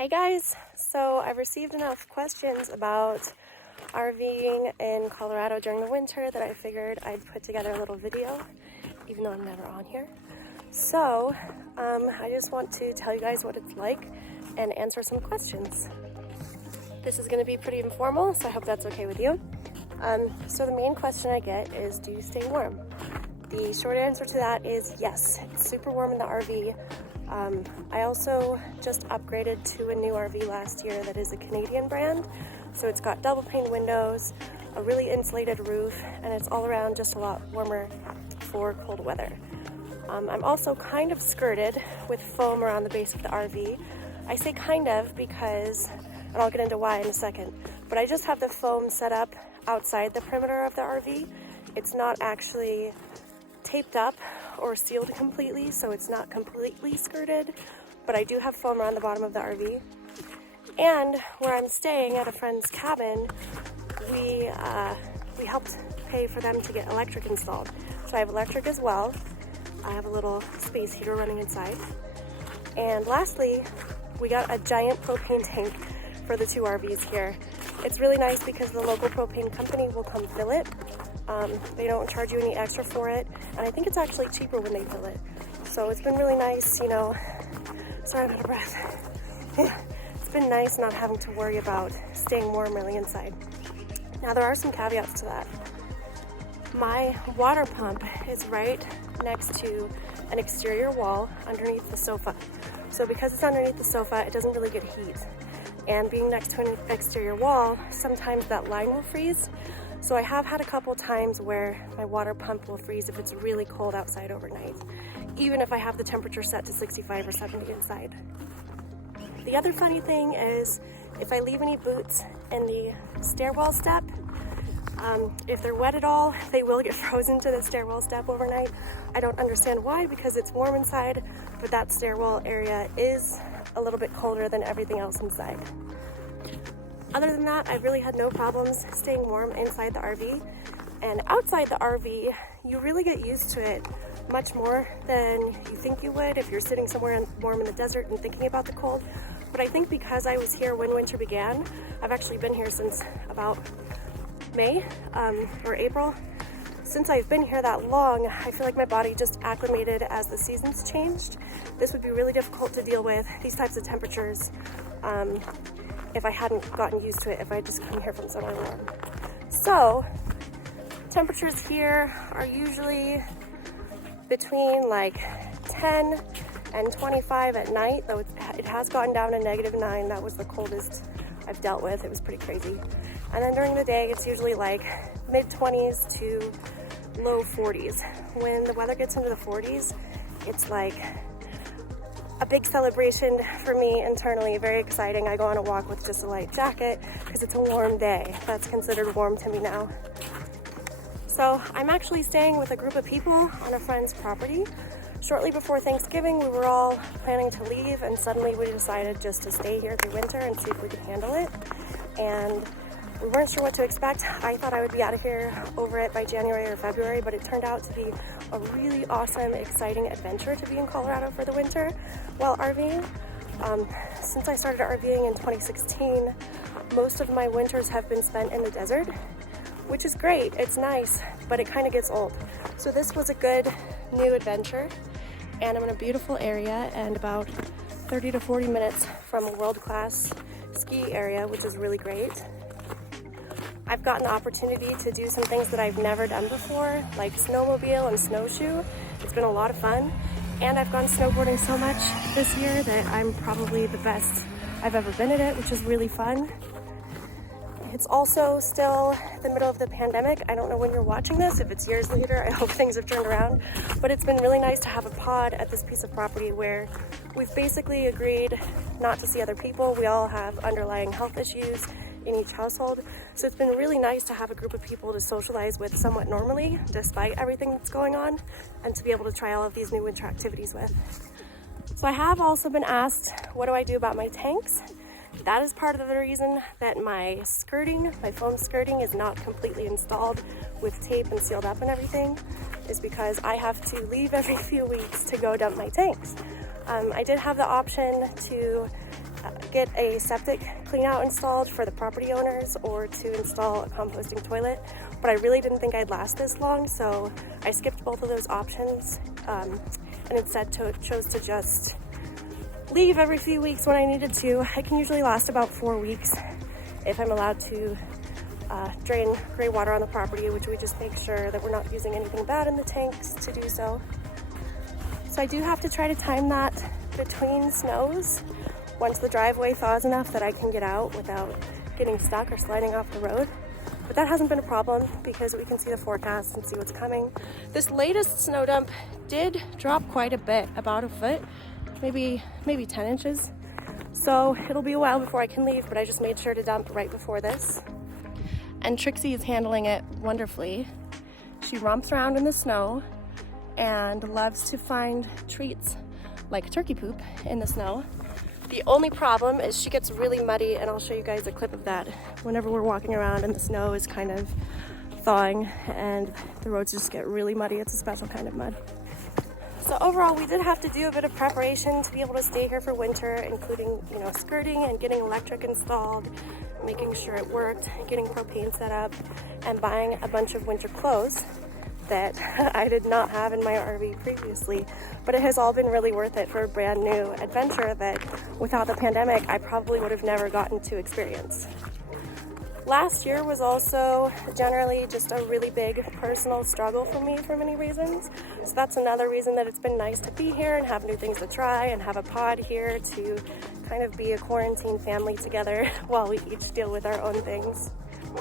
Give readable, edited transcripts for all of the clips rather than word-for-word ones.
Hey guys, so I've received enough questions about RVing in Colorado during the winter that I figured I'd put together a little video, even though I'm never on here. So I just want to tell you guys what it's like and answer some questions. This is going to be pretty informal, so I hope that's okay with you. So the main question I get is, do you stay warm? The short answer to that is yes. It's super warm in the RV. I also just upgraded to a new RV last year that is a Canadian brand. So it's got double pane windows, a really insulated roof, and it's all around just a lot warmer for cold weather. I'm also kind of skirted with foam around the base of the RV. I say kind of because, and I'll get into why in a second, but I just have the foam set up outside the perimeter of the RV. It's not actually taped up or sealed completely, so it's not completely skirted, but I do have foam around the bottom of the RV. And where I'm staying at a friend's cabin, we helped pay for them to get electric installed. So I have electric as well. I have a little space heater running inside. And lastly, we got a giant propane tank for the two RVs here. It's really nice because the local propane company will come fill it. They don't charge you any extra for it, and I think it's actually cheaper when they fill it. So it's been really nice, you know. Sorry, I'm out of breath. It's been nice not having to worry about staying warm really inside. Now there are some caveats to that. My water pump is right next to an exterior wall underneath the sofa. So because it's underneath the sofa, it doesn't really get heat. And being next to an exterior wall, sometimes that line will freeze. So I have had a couple times where my water pump will freeze if it's really cold outside overnight, even if I have the temperature set to 65 or 70 inside. The other funny thing is if I leave any boots in the stairwell step, if they're wet at all, they will get frozen to the stairwell step overnight. I don't understand why, because it's warm inside, but that stairwell area is a little bit colder than everything else inside. Other than that, I've really had no problems staying warm inside the RV. And outside the RV, you really get used to it much more than you think you would if you're sitting somewhere warm in the desert and thinking about the cold. But I think because I was here when winter began, I've actually been here since about May or April. Since I've been here that long, I feel like my body just acclimated as the seasons changed. This would be really difficult to deal with, these types of temperatures, if I hadn't gotten used to it, if I just come here from somewhere warm. So, temperatures here are usually between like 10 and 25 at night, though it has gotten down to -9. That was the coldest I've dealt with. It was pretty crazy. And then during the day, it's usually like mid-20s to low 40s. When the weather gets into the 40s, it's like a big celebration for me internally, very exciting. I go on a walk with just a light jacket because it's a warm day. That's considered warm to me now. So I'm actually staying with a group of people on a friend's property. Shortly before Thanksgiving, we were all planning to leave, and suddenly we decided just to stay here through winter and see if we could handle it. And we weren't sure what to expect. I thought I would be out of here over it by January or February, but it turned out to be a really awesome, exciting adventure to be in Colorado for the winter while RVing. Since I started RVing in 2016, most of my winters have been spent in the desert, which is great. It's nice, but it kind of gets old. So this was a good new adventure, and I'm in a beautiful area and about 30 to 40 minutes from a world-class ski area, which is really great. I've gotten the opportunity to do some things that I've never done before, like snowmobile and snowshoe. It's been a lot of fun. And I've gone snowboarding so much this year that I'm probably the best I've ever been at it, which is really fun. It's also still the middle of the pandemic. I don't know when you're watching this. If it's years later, I hope things have turned around. But it's been really nice to have a pod at this piece of property where we've basically agreed not to see other people. We all have underlying health issues in each household. So it's been really nice to have a group of people to socialize with somewhat normally, despite everything that's going on, and to be able to try all of these new winter activities with. So I have also been asked, what do I do about my tanks? That is part of the reason that my skirting, my foam skirting, is not completely installed with tape and sealed up and everything, is because I have to leave every few weeks to go dump my tanks. I did have the option to get a septic clean out installed for the property owners or to install a composting toilet, but I really didn't think I'd last this long, so I skipped both of those options and instead chose to just leave every few weeks when I needed to. I can usually last about 4 weeks if I'm allowed to drain gray water on the property, which we just make sure that we're not using anything bad in the tanks to do so. So I do have to try to time that between snows once the driveway thaws enough that I can get out without getting stuck or sliding off the road. But that hasn't been a problem because we can see the forecast and see what's coming. This latest snow dump did drop quite a bit, about a foot, maybe 10 inches. So it'll be a while before I can leave, but I just made sure to dump right before this. And Trixie is handling it wonderfully. She romps around in the snow and loves to find treats like turkey poop in the snow. The only problem is she gets really muddy, and I'll show you guys a clip of that whenever we're walking around and the snow is kind of thawing and the roads just get really muddy. It's a special kind of mud. So overall, we did have to do a bit of preparation to be able to stay here for winter, including, skirting and getting electric installed, making sure it worked, getting propane set up, and buying a bunch of winter clothes that I did not have in my RV previously. But it has all been really worth it for a brand new adventure that without the pandemic, I probably would have never gotten to experience. Last year was also generally just a really big personal struggle for me for many reasons. So that's another reason that it's been nice to be here and have new things to try and have a pod here to kind of be a quarantine family together while we each deal with our own things.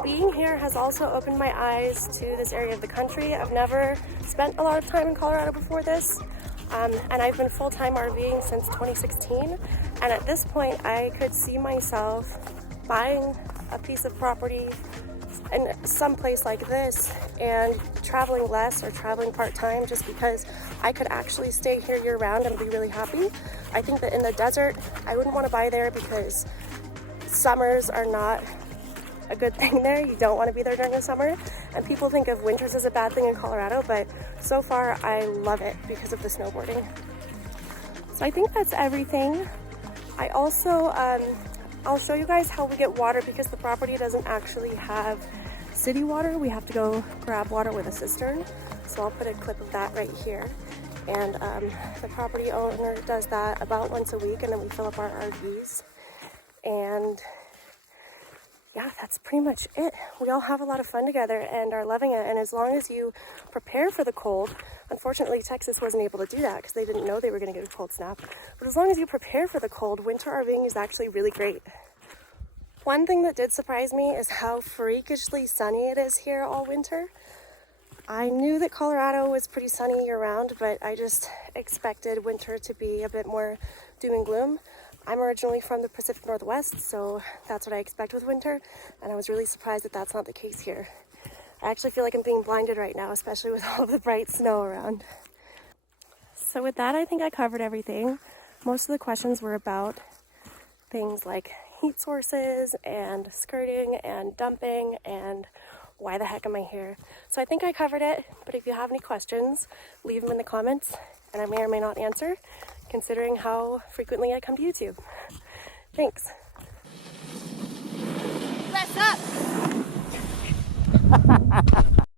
Being here has also opened my eyes to this area of the country. I've never spent a lot of time in Colorado before this, and I've been full-time RVing since 2016, and at this point I could see myself buying a piece of property in some place like this and traveling less or traveling part-time just because I could actually stay here year-round and be really happy. I think that in the desert I wouldn't want to buy there because summers are not a good thing there. You don't want to be there during the summer, and people think of winters as a bad thing in Colorado, but so far I love it because of the snowboarding. So I think that's everything. I also I'll show you guys how we get water because the property doesn't actually have city water. We have to go grab water with a cistern, so I'll put a clip of that right here. And the property owner does that about once a week, and then we fill up our RVs. And yeah, that's pretty much it. We all have a lot of fun together and are loving it. And as long as you prepare for the cold, unfortunately Texas wasn't able to do that because they didn't know they were going to get a cold snap. But as long as you prepare for the cold, winter RVing is actually really great. One thing that did surprise me is how freakishly sunny it is here all winter. I knew that Colorado was pretty sunny year round, but I just expected winter to be a bit more doom and gloom. I'm originally from the Pacific Northwest, so that's what I expect with winter, and I was really surprised that that's not the case here. I actually feel like I'm being blinded right now, especially with all of the bright snow around. So with that, I think I covered everything. Most of the questions were about things like heat sources and skirting and dumping and why the heck am I here? So I think I covered it, but if you have any questions, leave them in the comments, and I may or may not answer, considering how frequently I come to YouTube. Thanks. Press up!